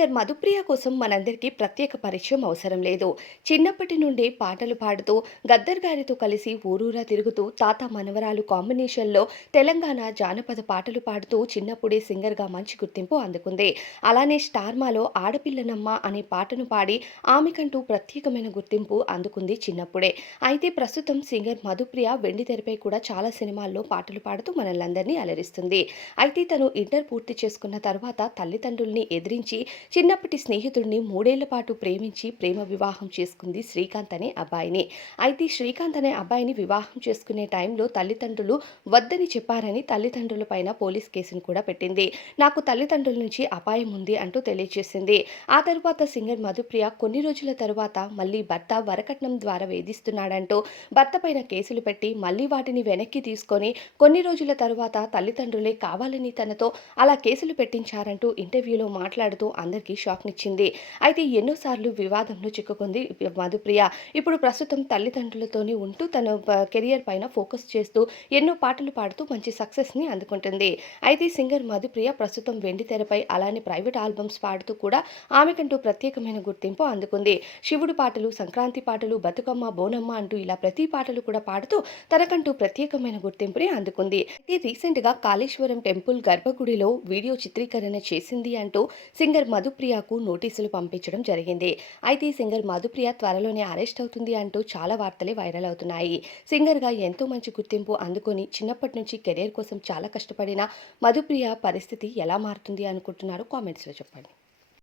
Singer Madhupriya కోసం మనందరికీ ప్రత్యేక పరిచయం అవసరం లేదు. చిన్నప్పటి నుండి పాటలు పాడుతూ గద్దర్ గారితో కలిసి ఊరూరా తిరుగుతూ తాత మనవరాలు కాంబినేషన్‌లో తెలంగాణ జానపద పాటలు పాడుతూ చిన్నప్పుడే సింగర్‌గా మంచి గుర్తింపు అందుకుంది. అలానే 'స్టార్మాలో' 'ఆడపిల్లనమ్మ' అనే పాటను పాడి ఆమెకంటూ ప్రత్యేకమైన గుర్తింపు అందుకుంది చిన్నప్పుడే. అయితే ప్రస్తుతం సింగర్ మధుప్రియ వెండితెరపై కూడా చాలా సినిమాల్లో పాటలు పాడుతూ మనల్నందరినీ అలరిస్తుంది. అయితే తను ఇంటర్ పూర్తి చేసుకున్న తర్వాత తల్లిదండ్రుల్ని ఎదిరించి చిన్నప్పటి స్నేహితుడిని 3 ఏళ్ల పాటు ప్రేమించి ప్రేమ వివాహం చేసుకుంది శ్రీకాంత్ అనే అబ్బాయిని. అయితే శ్రీకాంత్ అనే అబ్బాయిని వివాహం చేసుకునే టైంలో తల్లిదండ్రులు వద్దని చెప్పారని తల్లిదండ్రుల పైన పోలీస్ కేసును కూడా పెట్టింది. నాకు తల్లిదండ్రుల నుంచి అపాయం ఉంది అంటూ తెలియజేసింది. ఆ తరువాత సింగర్ మధుప్రియ కొన్ని రోజుల తరువాత మళ్ళీ భర్త వరకట్నం ద్వారా వేధిస్తున్నాడంటూ భర్త పైన కేసులు పెట్టి మళ్ళీ వాటిని వెనక్కి తీసుకొని కొన్ని రోజుల తరువాత తల్లిదండ్రులే కావాలని తనతో అలా కేసులు పెట్టించారంటూ ఇంటర్వ్యూలో మాట్లాడుతూ అందరికీ షాక్‌నిచ్చింది. అయితే ఎన్నోసార్లు వివాదంలో చిక్కుకుంది మధుప్రియ. ఇప్పుడు ప్రస్తుతం తల్లిదండ్రులతోనే ఉంటూ తన కెరియర్ పైన ఫోకస్ చేస్తూ ఎన్నో పాటలు పాడుతూ మంచి సక్సెస్‌ని అందుకుంటుంది. అయితే సింగర్ మధుప్రియ ప్రస్తుతం వెండితెరపై అలానే ప్రైవేట్ ఆల్బమ్స్ పాడుతూ కూడా ఆమెకంటూ ప్రత్యేకమైన గుర్తింపు అందుకుంది. శివుడు పాటలు, సంక్రాంతి పాటలు, బతుకమ్మ, బోనమ్మ అంటూ ఇలా ప్రతి పాటలు కూడా పాడుతూ తనకంటూ ప్రత్యేకమైన గుర్తింపుని అందుకుంది. అయితే రీసెంట్‌గా కాళేశ్వరం టెంపుల్ గర్భగుడిలో వీడియో చిత్రీకరణ చేసింది అంటూ సింగర్ మధుప్రియకు నోటీసులు పంపించడం జరిగింది. అయితే ఈ సింగర్ మధుప్రియ త్వరలోనే అరెస్ట్ అవుతుంది అంటూ చాలా వార్తలే వైరల్ అవుతున్నాయి. సింగర్‌గా ఎంతో మంచి గుర్తింపు అందుకొని చిన్నప్పటి నుంచి కెరీర్ కోసం చాలా కష్టపడిన మధుప్రియ పరిస్థితి ఎలా మారుతుంది అనుకుంటున్నారో కామెంట్స్‌లో చెప్పండి.